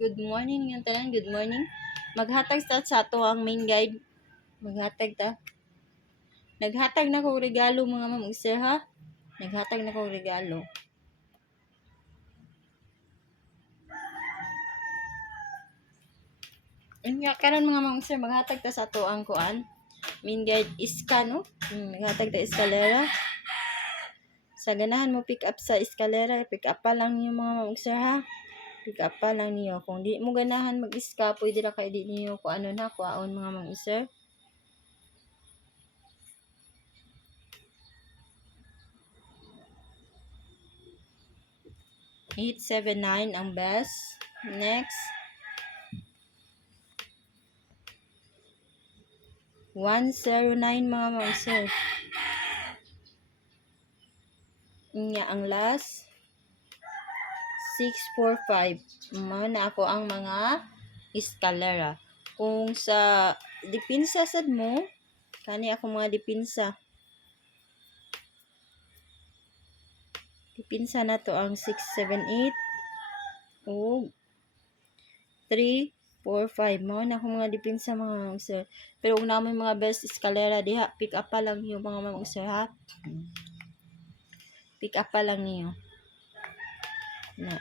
Good morning yung tanan, good morning. Maghatag sa ato ang main guide. Maghatag ta. Naghatag na ko regalo mga ma'am sir ha. Naghatag na ko regalo. Unya karon mga ma'am sir, maghatag ta sa ato ang kuan. Main guide iska no. Maghatag ta eskalera. Sa ganahan mo pick up sa eskalera, pick up pa lang niyo mga ma'am sir ha. Pick up pa lang niyo. Kung di mo ganahan mag-iska, pwede ra kay di niyo ko ano na kuaon mga ma'am sir. 879 ang best. Next. 109 mga ma'am sir. Nya ang last. 645. Na ako ang mga eskalera. Kung sa dipinsa sad mo, kani ako mga dipinsa. Dipinsa na to ang 678 o 345. Na ako mga dipinsa mga ma'am sir. Pero kung naman mga best eskalera diha, pick up pa lang yung mga ma'am sir ha. Pick up pa lang niyo. Na.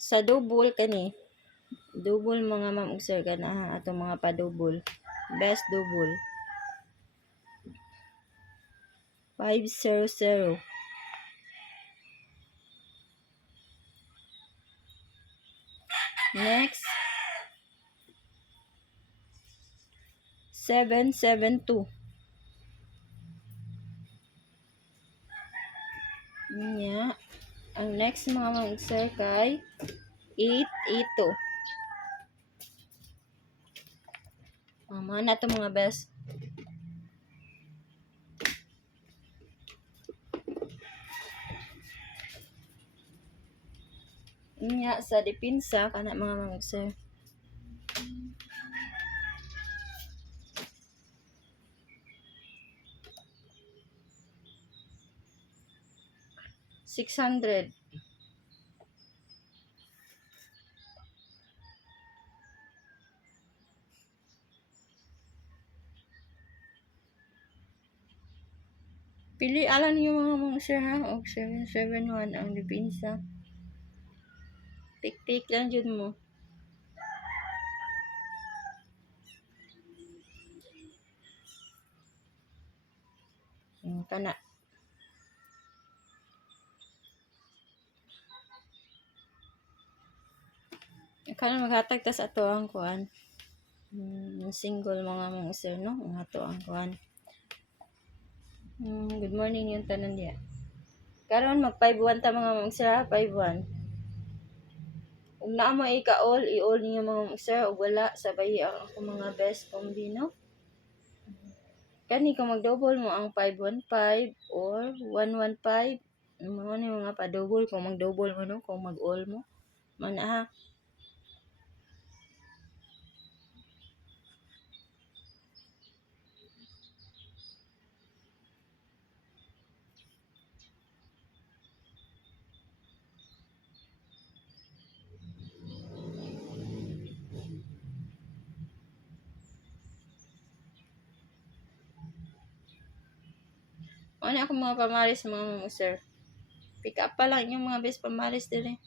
Sa double kani, double mga ma'am sir kana ha, ato mga pa-double. Best double. 500. Next. 772. Nya. Ang next mga ma'am sir kay 882. Mga na to mga best. Nya sa dipinsa kana mga ma'am sir. $600. Pili alam niyo mga ma'am sir ha, og 771 ang dipinsa. Tik-tik lang jud mo. Kana. Kana maghatag ta sa ato ang kuan. Single mga ma'am sir no, ang ato ang kuan. Good morning yung tanan diya. Karon mag 5-1 ta mga ma'am sir ha, 5-1. Ug naa mo i-all niyo mga ma'am sir, ug wala sabay ang ako mga best combi no. Kani kung mag-double mo ang 515 or 115, mga ni mga pa-double kung mag-double mo no, kung mag-all mo. Mana ha. Ano ako mga pamaris mga ma'am sir. Pick up pa lang yung mga best pamaris dire.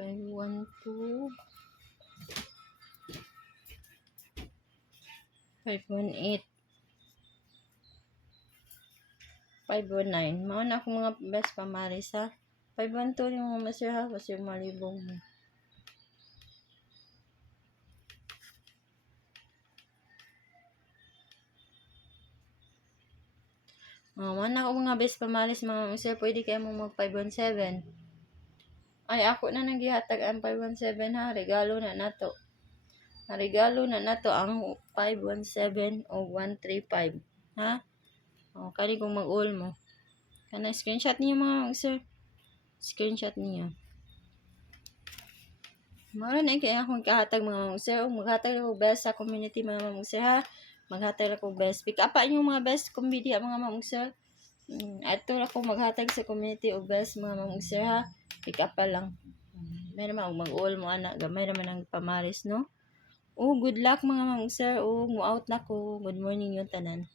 Five, 1, 2, 518, 519. Mao na ako mga best pamaris ha. 512 yung mga sir ha, kasi malibong mo. Man ako mga best pamalis mga mamang sir, pwede kayo mo mag 517. Ay, ako na naghihatag ang 517 ha, regalo na nato. Regalo na nato ang 517 o 135. Ha? O, kani kung mag-all mo. Kana screenshot niyo mga mamang sir. Screenshot niyo. Mara na kaya akong kahatag mga mamang sir. Maghatag ako best sa community mga mamang sir ha. Maghatag ako best. Pick up yung mga best kumbidi mga mamang sir. Ito ako maghatag sa community o best mga mamang sir ha. Pick up pa lang. May naman mag-all mo anak. Gamay naman ang pamaris no. Good luck mga mamang sir. Mo out na ko. Good morning yung tanan.